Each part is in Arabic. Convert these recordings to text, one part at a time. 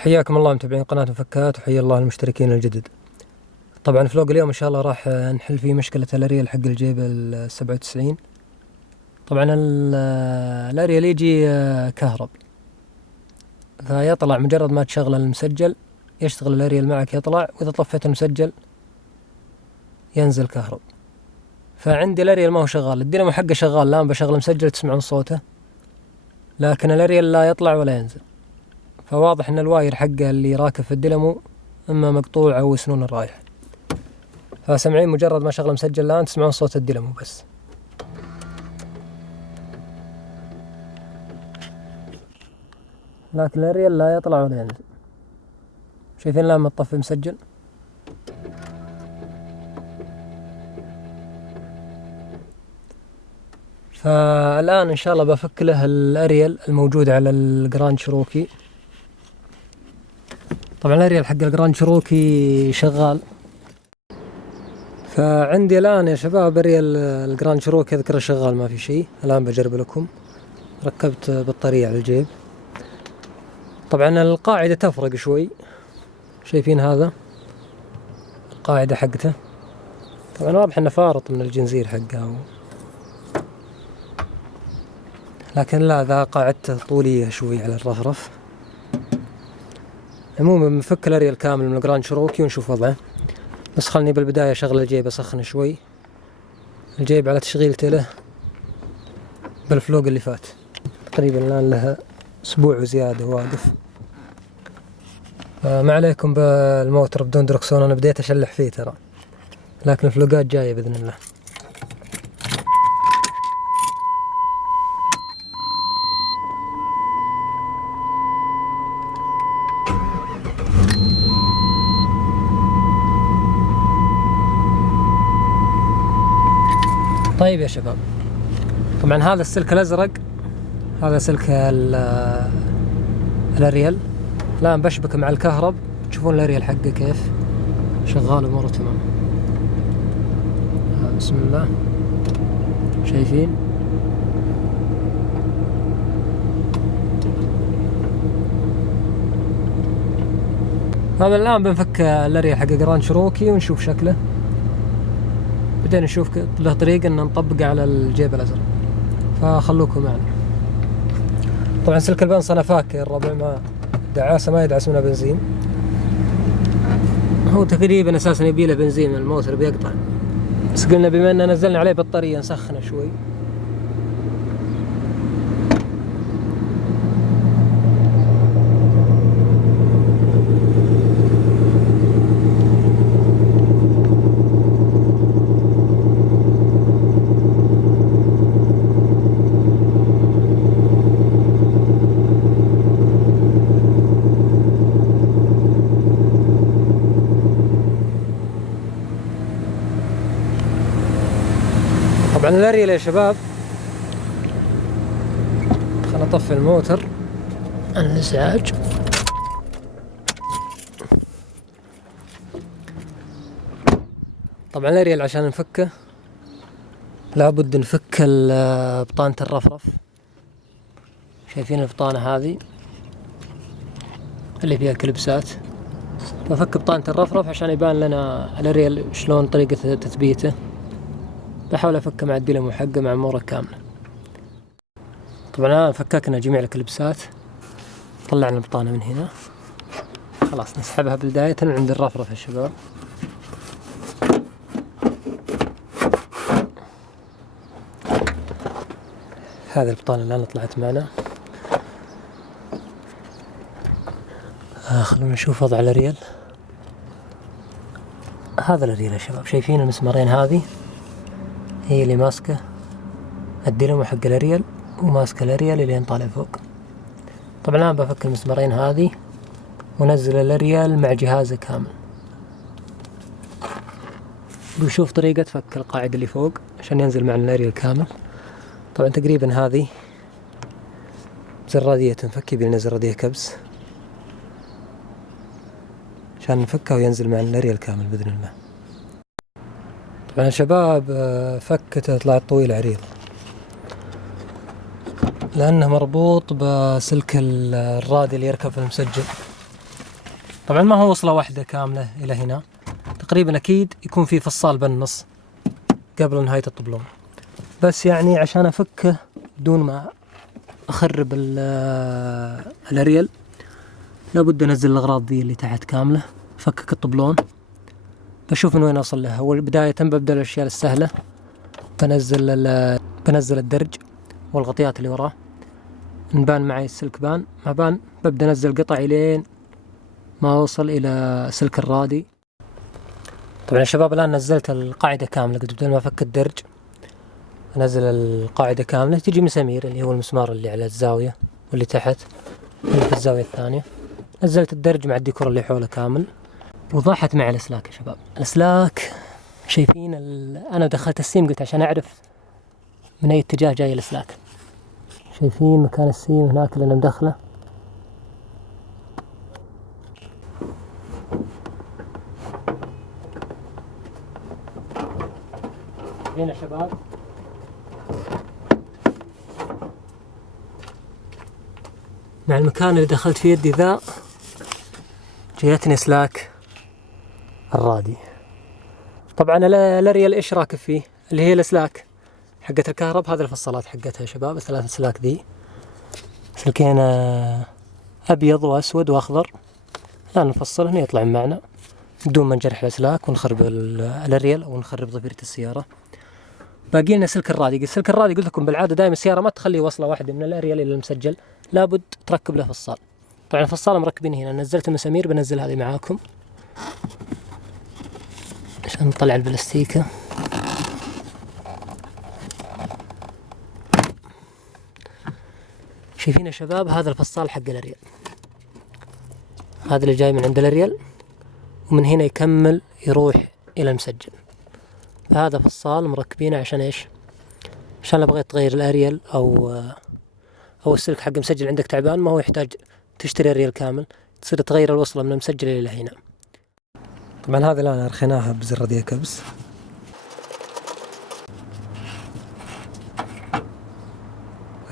حياكم الله متابعين قناة مفكات، وحيا الله المشتركين الجدد. طبعا فلوق اليوم ان شاء الله راح نحل فيه مشكلة الاريال حق الجيب ال97. طبعا الاريال يجي كهرب، فيطلع مجرد ما تشغل المسجل يشتغل الاريال معك يطلع، واذا طفيت المسجل ينزل كهرب. فعندي الاريال ما هو شغال، الدينامو حقه شغال، الان بشغل مسجل تسمعون صوته، لكن الاريال لا يطلع ولا ينزل. فواضح ان الواير حقه اللي راكب في الدينامو اما مقطوع او سنون رايح، فسمعين مجرد ما شغله مسجل الان تسمعون صوت الدينامو بس. لكن الاريال لا يطلع ولا ينزل. شايفين الان مطفي مسجل؟ فالان ان شاء الله بفك له الاريال الموجود على الجراند شيروكي. طبعا الاريال حق الجراند شيروكي شغال، فعندي الان يا شباب اريال الجراند شيروكي اذكره شغال ما في شيء. الان بجرب لكم. ركبت بطارية على الجيب. طبعا القاعدة تفرق شوي، شايفين هذا القاعدة حقته، طبعا واضح انه فارط من الجنزير حقه، لكن لا، ذا قاعدته طولية شوي على الرفرف. عموما بنفك الاريال كامل من الجراند شيروكي ونشوف وضعه، بس خلني بالبداية اشغل الجيب اسخن شوي. الجيب على تشغيلته له بالفلوق اللي فات، تقريبا الان لها اسبوع وزيادة واقف. ما عليكم بالموتر بدون دركسون، انا بديت اشلح فيه ترى، لكن الفلوقات جاية باذن الله. طيب يا شباب، طبعا هذا السلك الازرق هذا سلك الاريال. الان بشبكه مع الكهرب، تشوفون الاريال حقه كيف شغال اموره تمام. بسم الله، شايفين؟ هذا الان بنفك الاريال حق جراند شيروكي ونشوف شكله. بدينا نشوف له طريقة ان نطبقه على الجيب الازرق، فخلوكم معنا. طبعا سلك البنص انا فاكر الربع ما دعاسة ما يدعس منها بنزين، هو تقريبا اساسا يبيله بنزين، الموتر بيقطع، بس قلنا بما اننا نزلنا عليه بطارية نسخنه شوي. طبعا الاريال يا شباب، خلنا نطفي الموتر عن الازعاج. طبعا الاريال عشان نفكه لابد نفك بطانة الرفرف. شايفين البطانة هذه اللي فيها كلبسات؟ بفك بطانة الرفرف عشان يبان لنا الاريال شلون طريقة تثبيته. بحاول افكه مع الدينامو حقه مع اموره كامله. طبعا الان فككنا جميع الكلبسات، طلعنا البطانه من هنا، خلاص نسحبها بدايه من عند الرفرف يا شباب. هذه البطانه الان طلعت معنا. خلونا نشوف وضع الاريال. هذا الاريال يا شباب، شايفين المسمارين هذه هي اللي ماسكه الدينامو حق الاريال وماسكه الاريال اللي طالع فوق. طبعا الان بفك المسمارين هذه ونزل الاريال مع جهازه كامل. بنشوف طريقة فك القاعدة اللي فوق عشان ينزل معنا الاريال كامل. طبعا تقريبا هذه زرادية تنفك، يبيلنا زرادية كبس عشان نفكها وينزل معنا الاريال كامل بإذن الله. طبعا يا شباب فكته طلعت طويلة عريضة، لأنه مربوط بسلك الرادي اللي يركب في المسجل. طبعا ما هو وصلة واحدة كاملة إلى هنا، تقريبا أكيد يكون في فصال بالنص قبل نهاية الطبلون، بس يعني عشان أفكه بدون ما أخرب الأريل لابد أنزل الأغراض ذي اللي تحت كاملة، فكك الطبلون. بشوف من وين أوصل لها. أول بداية ببدأ الأشياء السهلة، بنزل الدرج والغطيات اللي وراه، نبان معي السلك بان ما بان ببدأ أنزل قطع إلين ما أوصل إلى سلك الرادي. طبعا يا شباب الآن نزلت القاعدة كاملة، قد بدل ما أفك الدرج أنزل القاعدة كاملة. تجي مسامير اللي هو المسمار اللي على الزاوية واللي تحت واللي في الزاوية الثانية. نزلت الدرج مع الديكور اللي حوله كامل، وضاحت معي الأسلاك يا شباب. الأسلاك شايفين أنا دخلت السيم قلت عشان أعرف من أي اتجاه جاي الأسلاك. شايفين مكان السيم هناك اللي أنا مدخله، هنا شباب مع المكان اللي دخلت فيه يدي ذا جيتني أسلاك الرادي. طبعا الأريل إيش راكب فيه اللي هي الأسلاك حقت الكهرب، هذه الفصلات حقتها يا شباب، الثلاث أسلاك ذي سلكين أبيض وأسود وأخضر. الآن نفصلهن يطلعن معنا بدون ما نجرح الأسلاك ونخرب الأريل أو نخرب ضفيرة السيارة. باقي لنا سلك الرادي. سلك الرادي قلت لكم بالعادة دائما السيارة ما تخلي وصلة واحدة من الأريل إلى المسجل، لابد تركب له فصال. طبعا الفصال مركبين هنا، نزلت المسامير بنزل هذه معاكم عشان نطلع البلاستيكة. شايفين يا شباب هذا الفصال حق الأريل، هذا اللي جاي من عند الأريل ومن هنا يكمل يروح إلى المسجل. هذا فصال مركبينه عشان إيش؟ عشان لو بغيت تغير الأريل أو السلك حق مسجل عندك تعبان، ما هو يحتاج تشتري أريل كامل، تصير تغير الوصلة من المسجل إلى هنا. طبعا هذه الآن أرخيناها بزر دي كبس.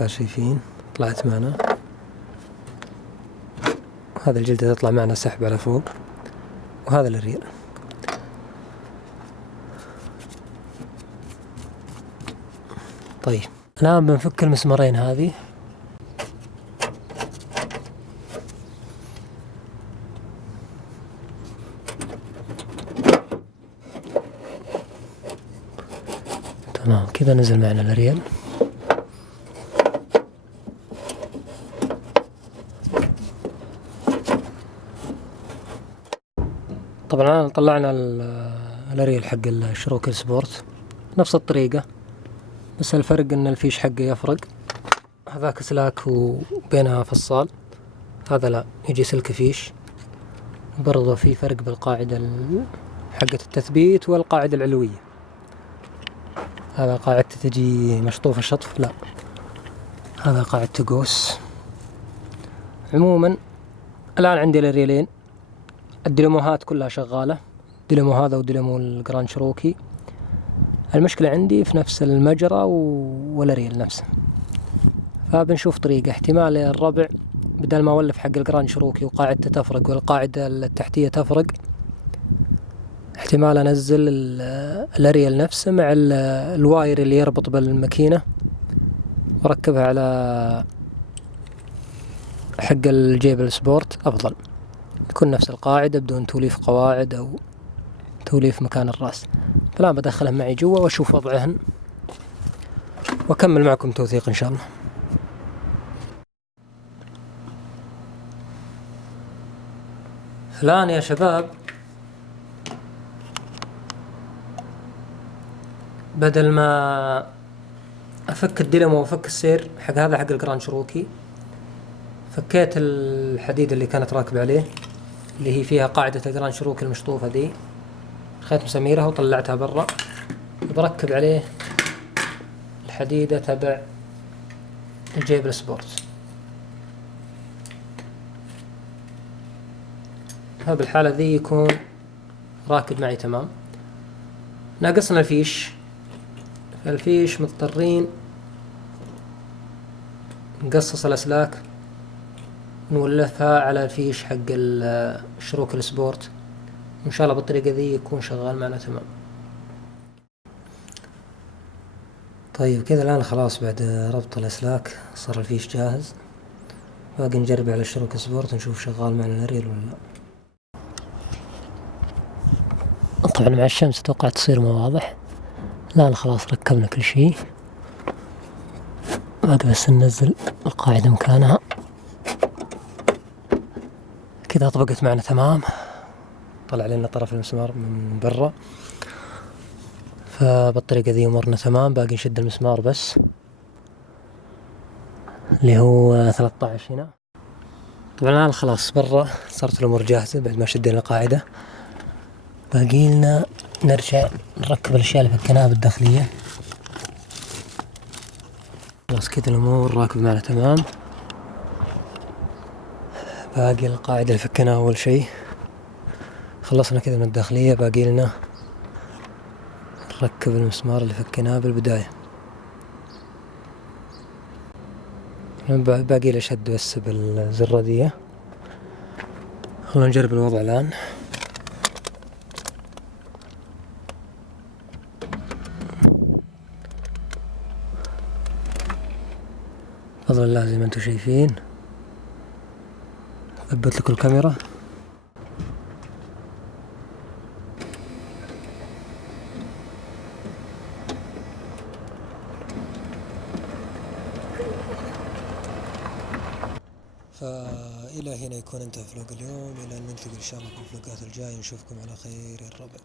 شايفين طلعت معنا، هذا الجلدة تطلع معنا سحب على فوق، وهذا الأريل. طيب الآن بنفك المسمارين هذه. تمام كذا نزل معنا الأريل. طبعا الآن طلعنا الأريل حق الشروك السبورت نفس الطريقة، بس الفرق ان الفيش حقه يفرق، هذاك سلاك وبينها فصال، هذا لا يجي سلك فيش. برضو في فرق بالقاعدة حقة التثبيت والقاعدة العلوية، هذا قاعدة تجي مشطوفة شطف، لا هذا قاعدة تقوس. عموما الآن عندي الأريلين، الديناموهات كلها شغالة، دينامو هذا ودينامو الجراند شروكي. المشكلة عندي في نفس المجرى والأريل نفسه، فبنشوف طريقة. احتمال الربع بدل ما أولف حق الجراند شروكي وقاعدته تفرق والقاعدة التحتية تفرق، احتمال أنزل الأريل نفسه مع الواير اللي يربط بالماكينة وأركبها على حق الجيب السبورت، أفضل يكون نفس القاعدة بدون توليف قواعد أو توليف مكان الرأس. فالآن بدخلهم معي جوا وأشوف وضعهن وأكمل معكم توثيق إن شاء الله. الآن يا شباب بدل ما أفك الدينامو وأفك السير حق هذا حق الجراند شروكي، فكيت الحديد اللي كانت راكبة عليه اللي هي فيها قاعدة الجراند شروكي المشطوفة دي، خيط مساميرها وطلعتها برا، بركب عليه الحديدة تبع الجيب السبورت. بالحالة ذي يكون راكب معي تمام. ناقصنا الفيش مضطرين نقصص الأسلاك نولفها على الفيش حق الشروك السبورت، وإن شاء الله بالطريقة ذي يكون شغال معنا تمام. طيب كذا الآن خلاص بعد ربط الأسلاك صار الفيش جاهز، باقي نجرب على الشروك سبورت نشوف شغال معنا الأريل ولا لا. طبعا مع الشمس أتوقع تصير ما واضح. الآن خلاص ركبنا كل شي، باقي بس ننزل القاعدة مكانها كذا. طبقت معنا تمام، طلع لنا طرف المسمار من برا، فبالطريقة ذي أمورنا تمام. باقي نشد المسمار بس اللي هو 13 هنا. طبعا الآن خلاص برا صارت الأمور جاهزة بعد ما شدينا القاعدة. باقي لنا نرجع نركب الأشياء اللي فكناها بالداخلية. خلاص كذا الأمور راكب معنا تمام. باقي القاعدة اللي فكناها أول شي. خلصنا كذا من الداخلية، باقي لنا نركب المسمار اللي فكناه بالبداية. باقي له شد بس بالزرادية. خلونا نجرب الوضع الآن. بفضل الله زي ما انتم شايفين. ثبت لكم الكاميرا. فإلى هنا يكون انتهى فلوق اليوم. إلى أن نلتقي إن شاء الله في الفلوقات الجاية، نشوفكم على خير يا الربع.